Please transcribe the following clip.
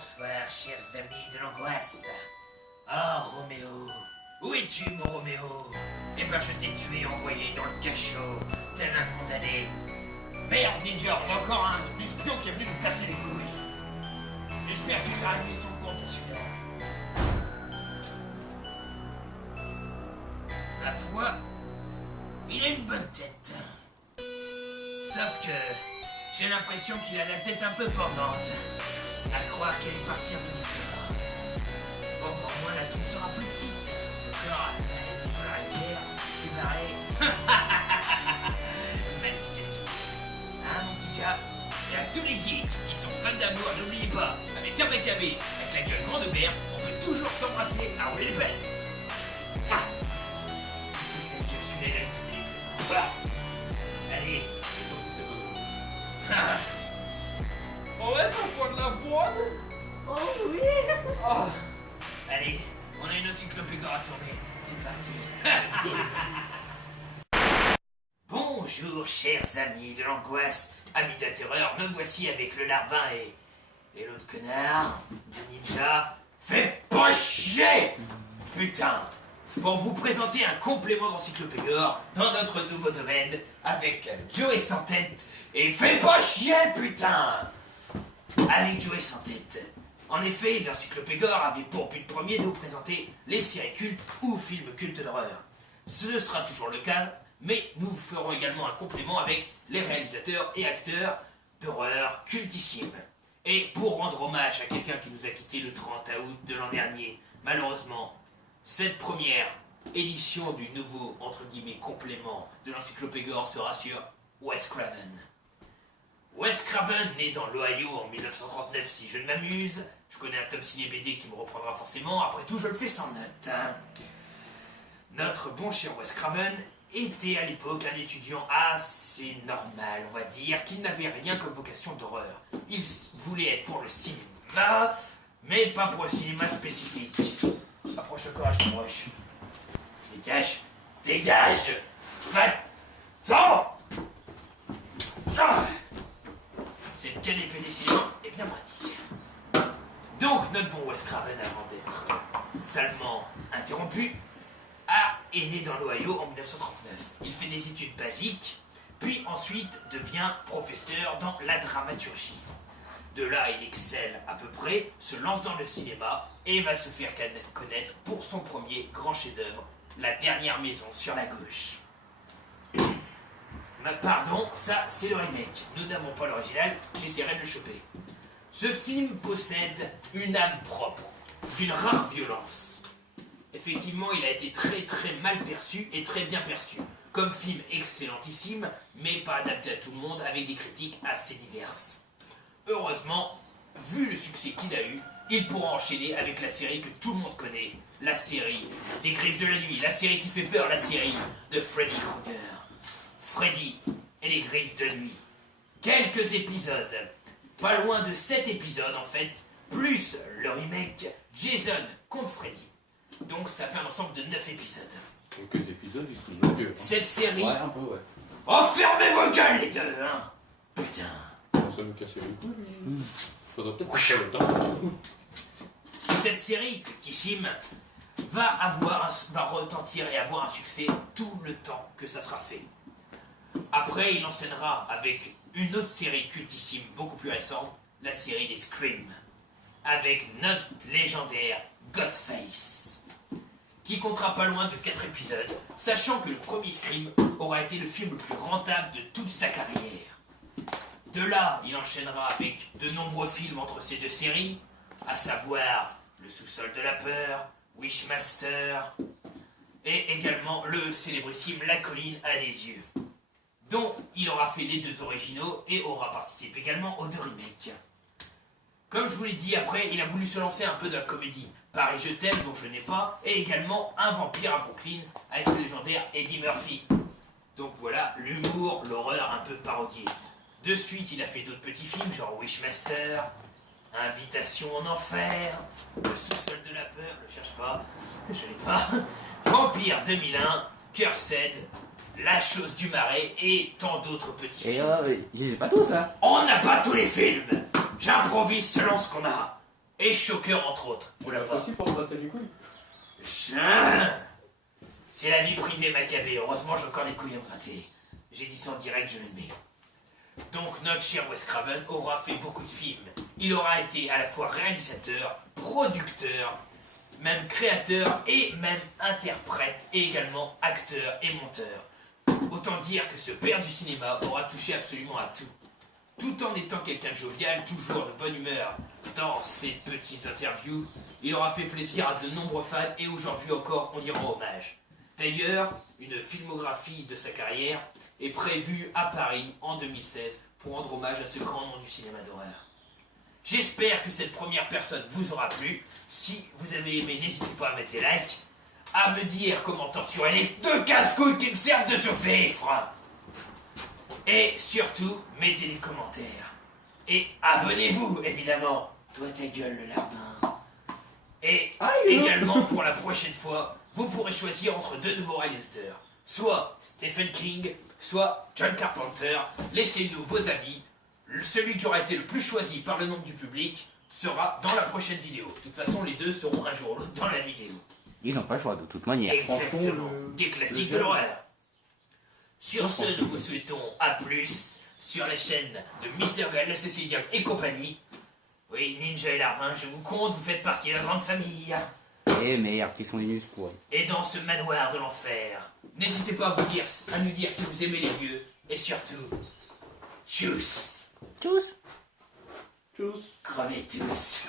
Bonsoir, chers amis de l'angoisse. Ah, Roméo, où es-tu, mon Roméo? Eh ben, je t'ai tué, envoyé dans le cachot, tel un condamné. Merde, Ninja, on a encore un espion qui est venu nous casser les couilles. J'espère qu'il va régler son compte à celui-là. Ma foi, il a une bonne tête. Sauf que j'ai l'impression qu'il a la tête un peu pendante. À croire qu'elle est partie un peu du corps. Bon, au moins la tombe sera plus petite. Le corps, elle était dans la rivière, c'est barré. Magnifique souris. Hein, mon petit gars? Et à tous les geeks qui sont fans d'amour, n'oubliez pas, avec un mec avec la gueule grande ouverte, on peut toujours s'embrasser à rouler les belles. Ah. Je suis l'élève. Voilà. Allez. Ah. Oh ouais, ça fait de la boîte. Oh oui. Oh. Allez, on a une encyclopédie à tourner. C'est parti. Bonjour, chers amis de l'angoisse, amis de la terreur. Me voici avec le larbin et l'autre connard, le ninja. Fais pas chier, putain. Pour vous présenter un complément d'encyclopédie dans notre nouveau domaine avec Joey sans tête et fais pas chier, putain. Avec Joey sans tête. En effet, l'encyclopédie avait pour but premier de vous présenter les séries cultes ou films cultes d'horreur. Ce sera toujours le cas, mais nous ferons également un complément avec les réalisateurs et acteurs d'horreur cultissimes. Et pour rendre hommage à quelqu'un qui nous a quitté le 30 août de l'an dernier, malheureusement, cette première édition du nouveau, entre guillemets, complément de l'encyclopédie sera sur Wes Craven. Wes Craven, né dans l'Ohio en 1939 si je ne m'amuse. Je connais un top ciné BD qui me reprendra forcément, après tout je le fais sans note. Hein. Notre bon cher Wes Craven était à l'époque un étudiant assez normal, on va dire, qui n'avait rien comme vocation d'horreur. Il voulait être pour le cinéma, mais pas pour le cinéma spécifique. Approche le courage, approche. Dégage, dégage. Va-t'en. Ah. Cette canne pénicilline est bien pratique. Donc, notre bon Wes Craven, avant d'être salement interrompu, est né dans l'Ohio en 1939. Il fait des études basiques, puis ensuite devient professeur dans la dramaturgie. De là, il excelle à peu près, se lance dans le cinéma et va se faire connaître pour son premier grand chef-d'œuvre, La dernière maison sur la gauche. Pardon, ça c'est le remake. Nous n'avons pas l'original, j'essaierai de le choper. Ce film possède une âme propre, d'une rare violence. Effectivement, il a été très très mal perçu et très bien perçu. Comme film excellentissime, mais pas adapté à tout le monde, avec des critiques assez diverses. Heureusement, vu le succès qu'il a eu, il pourra enchaîner avec la série que tout le monde connaît, la série des Griffes de la Nuit, la série qui fait peur, la série de Freddy Krueger. Freddy et les Griffes de Nuit. Quelques épisodes, pas loin de 7 épisodes en fait, plus le remake Jason contre Freddy. Donc ça fait un ensemble de 9 épisodes. Quelques épisodes, ils se foutent de la gueule. Cette série... Ouais, un peu, ouais. Oh, fermez vos gueules les deux, hein. Putain. Ça me cassait les couilles, lui. Faudrait peut-être passer le temps. Cette série cultissime va retentir et avoir un succès tout le temps que ça sera fait. Après, il enchaînera avec une autre série cultissime beaucoup plus récente, la série des Scream, avec notre légendaire Ghostface, qui comptera pas loin de 4 épisodes, sachant que le premier Scream aura été le film le plus rentable de toute sa carrière. De là, il enchaînera avec de nombreux films entre ces deux séries, à savoir Le sous-sol de la peur, Wishmaster, et également le célébrissime La colline à des yeux, dont il aura fait les 2 originaux et aura participé également aux 2 remakes. Comme je vous l'ai dit, après, il a voulu se lancer un peu dans la comédie. Paris je t'aime, dont je n'ai pas, et également Un vampire à Brooklyn, avec le légendaire Eddie Murphy. Donc voilà, l'humour, l'horreur un peu parodié. De suite, il a fait d'autres petits films, genre Wishmaster, Invitation en enfer, Le sous-sol de la peur, ne cherche pas, je l'ai pas, Vampire 2001, Cursed, La chose du marais et tant d'autres petits films. Et j'ai pas tout ça. On n'a pas tous les films. J'improvise selon ce qu'on a. Et Shocker entre autres. Tu l'as pas aussi pour le gratter du couille. Chien. C'est la vie privée Maccabée. Heureusement, j'ai encore les couilles à me gratter. J'ai dit ça en direct, je l'admets. Donc, notre cher Wes Craven aura fait beaucoup de films. Il aura été à la fois réalisateur, producteur, même créateur et même interprète, et également acteur et monteur. Autant dire que ce père du cinéma aura touché absolument à tout. Tout en étant quelqu'un de jovial, toujours de bonne humeur dans ses petites interviews, il aura fait plaisir à de nombreux fans et aujourd'hui encore on y rend hommage. D'ailleurs, une filmographie de sa carrière est prévue à Paris en 2016 pour rendre hommage à ce grand nom du cinéma d'horreur. J'espère que cette première personne vous aura plu. Si vous avez aimé, n'hésitez pas à mettre des likes, à me dire comment torturer les 2 casse-couilles qui me servent de chauffe-fifre. Et surtout, mettez des commentaires. Et abonnez-vous, évidemment. Toi ta gueule, le larbin. Et également, pour la prochaine fois, vous pourrez choisir entre 2 nouveaux réalisateurs. Soit Stephen King, soit John Carpenter. Laissez-nous vos avis. Celui qui aura été le plus choisi par le nombre du public sera dans la prochaine vidéo. De toute façon, les deux seront un jour ou l'autre dans la vidéo. Ils n'ont pas le choix de toute manière. Exactement. Des classiques de l'horreur. Sur ce, nous vous souhaitons à plus sur la chaîne de Mister Gall, l'associé Diable et compagnie. Oui, Ninja et Larbin, je vous compte, vous faites partie de la grande famille. Eh merde, qui sont les news pourris. Et dans ce manoir de l'enfer, n'hésitez pas à nous dire si vous aimez les vieux. Et surtout, tchuss. Tchuss. Tchuss. Crevez tous.